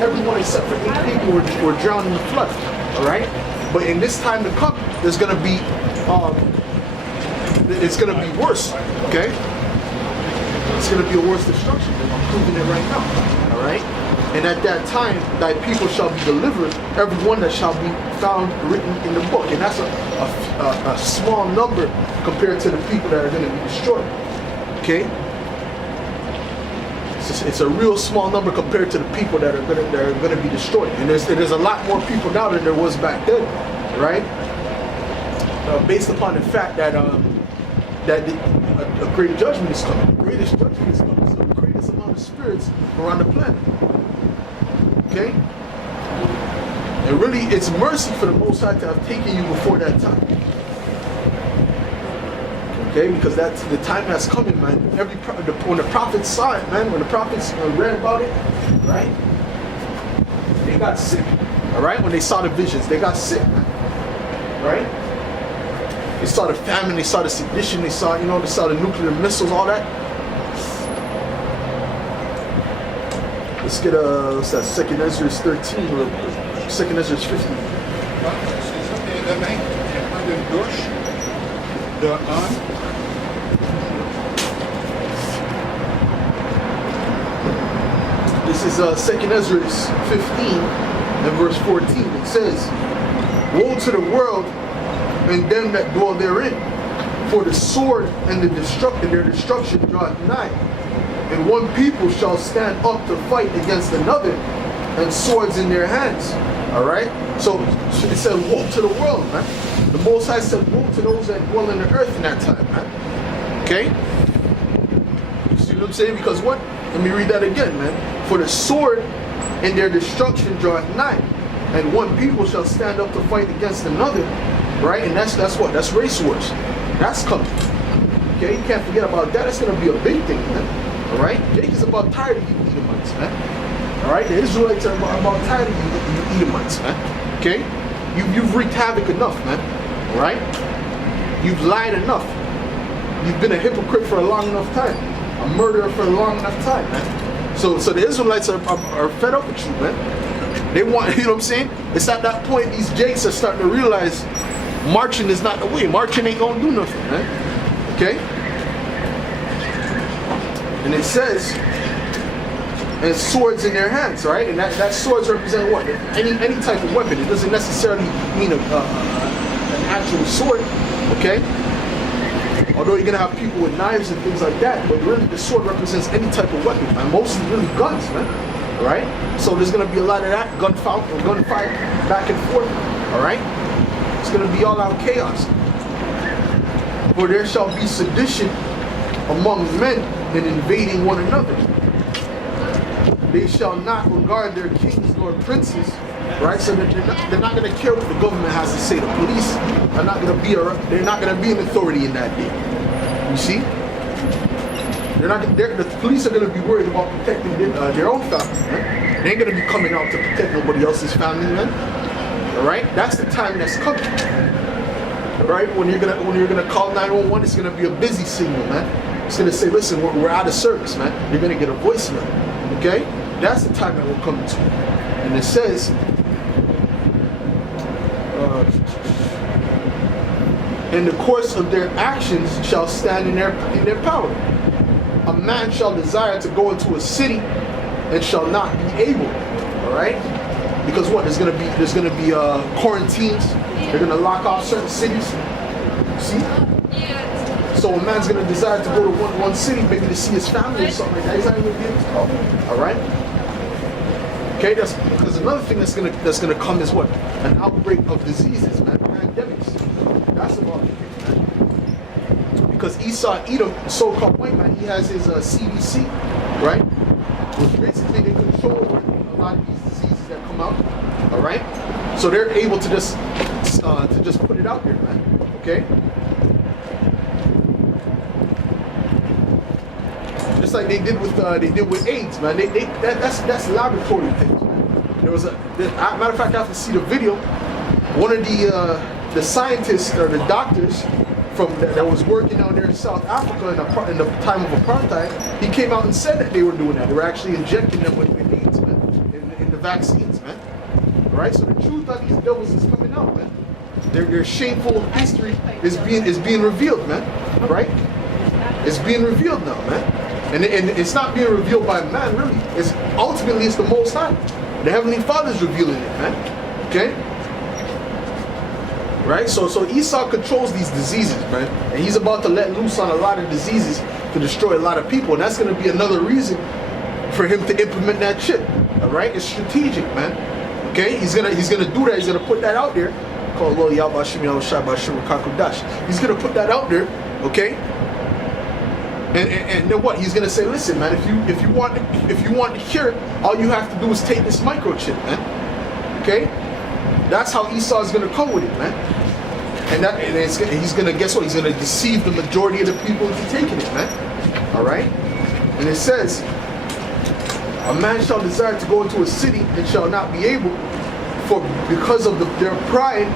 everyone except for 8 people were drowned in the flood. All right, but in this time to come, there's gonna be, it's gonna be worse. Okay, it's gonna be a worse destruction. I'm proving it right now. All right, and at that time, thy people shall be delivered, everyone that shall be found written in the book, and that's a small number compared to the people that are gonna be destroyed. Okay. It's a real small number compared to the people that are gonna be destroyed, and there's a lot more people now than there was back then, right? Based upon the fact that a great judgment is coming, the greatest judgment is coming, so the greatest amount of spirits around the planet. Okay, and really, it's mercy for the Most High to have taken you before that time. Okay, because that's the time that's coming, man. When the prophets saw it, man, when the prophets read about it, right? They got sick. All right, when they saw the visions, they got sick, man. Right? They saw the famine, they saw the sedition, they saw, they saw the nuclear missiles, all that. Let's get what's that? 2nd Ezra 13 or 2nd Ezra 15. This is 2nd Ezra 15 and verse 14. It says, woe to the world and them that dwell therein, for the sword and their destruction draweth nigh. And one people shall stand up to fight against another, and swords in their hands. Alright? So it said, woe to the world, man. The Most High said, woe to those that dwell in the earth in that time, man. Okay? You see what I'm saying? Because what? Let me read that again, man. For the sword and their destruction draweth nigh, and one people shall stand up to fight against another, right? And that's what? That's race wars. That's coming. Okay, you can't forget about that. That's gonna be a big thing, man. All right, Jake is about tired of you Edomites, man. All right, the Israelites are about tired of you Edomites, man. Okay, you've wreaked havoc enough, man. All right, you've lied enough. You've been a hypocrite for a long enough time, a murderer for a long enough time, man. So the Israelites are fed up with you, man. They want, you know what I'm saying? It's at that point these Jakes are starting to realize marching is not the way. Marching ain't gonna do nothing, man. Okay? And it says, and swords in their hands, right? And that swords represent what? Any type of weapon. It doesn't necessarily mean an actual sword, okay? Although you're gonna have people with knives and things like that, but really the sword represents any type of weapon, man. Mostly really guns, man. Alright? So there's gonna be a lot of that gunfight back and forth. Alright? It's gonna be all out chaos. For there shall be sedition among men and invading one another. They shall not regard their kings nor princes. Right, so they're not going to care what the government has to say. The police are not going to be they're not going to be an authority in that day. You see, the police are going to be worried about protecting their own family. Man. They ain't going to be coming out to protect nobody else's family, man. All right, that's the time that's coming. All right, when you're gonna call 911, it's going to be a busy signal, man. It's going to say, listen, we're out of service, man. You're going to get a voicemail. Okay, that's the time that we're coming to. And it says. In the course of their actions shall stand in their power. A man shall desire to go into a city and shall not be able. All right, because what? There's gonna be quarantines. They're gonna lock off certain cities. See? So a man's gonna desire to go to one city, maybe to see his family or something like that. He's not even gonna be able to go. All right. Okay, that's because another thing that's gonna come is what? An outbreak of diseases, man, pandemics. That's about it, man. Because Esau Edom, the so-called white man, he has his CDC, right? Which basically they control a lot of these diseases that come out. All right, so they're able to just put it out there, man. Okay. Just like they did with AIDS, man. That's laboratory things, man. There was matter of fact, I have to see the video. One of the scientists or the doctors that was working down there in South Africa in the time of apartheid, he came out and said that they were doing that. They were actually injecting them with AIDS, man, in the vaccines, man. All right, so the truth on these devils is coming out, man. Their shameful history is being revealed, man. Right? It's being revealed now, man. And it's not being revealed by man, really. It's ultimately it's the Most High. The Heavenly Father's revealing it, man. Okay? Right? So Esau controls these diseases, man. And he's about to let loose on a lot of diseases to destroy a lot of people. And that's going to be another reason for him to implement that chip. All right? It's strategic, man. Okay? He's gonna do that. He's gonna put that out there. Called Lo Yabashim Yabashim Kakudash. He's gonna put that out there, okay? And then what? He's gonna say, listen, man, if you want to cure, all you have to do is take this microchip, man. Okay? That's how Esau is gonna come with it, man. And he's gonna guess what? He's gonna deceive the majority of the people into taking it, man. All right? And it says, a man shall desire to go into a city and shall not be able, for because of their pride